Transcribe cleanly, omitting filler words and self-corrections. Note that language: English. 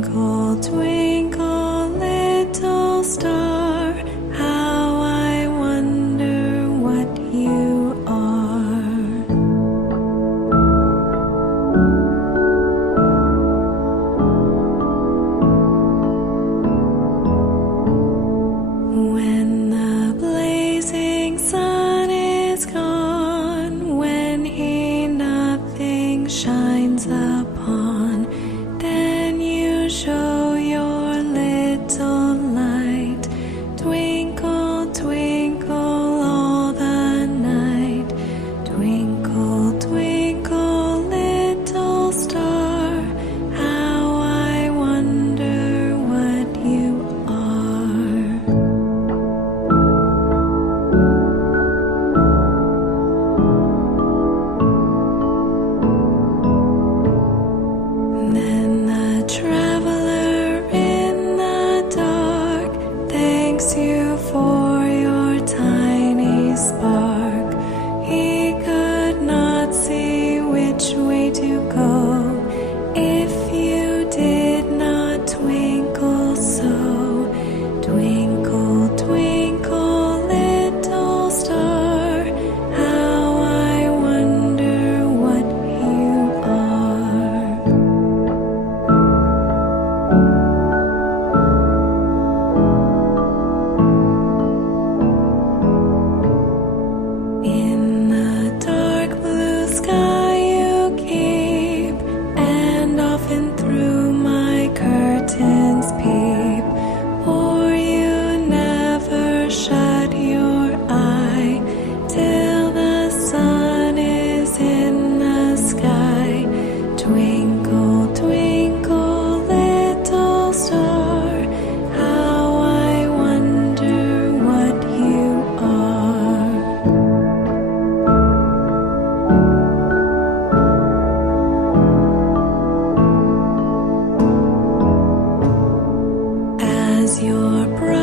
Twinkle, twinkle, little star, how I wonder what you are. When the blazing sun is gone, when he nothing shines upon, then you show your little light. Twinkle, twinkle all the night. Twinkle, twinkle, little star, how I wonder what you are. Then the traveler in the dark thanks you for your tiny spark. He could not see which way to go if you did not twinkle so. Twinkle, twinkle, little star, how I wonder what you are. In the dark blue sky you keep, and often through my curtains peep, for you never shut your eye till the sun is in the sky. Twinkle, twinkle, little star, how I wonder what you are. As your bright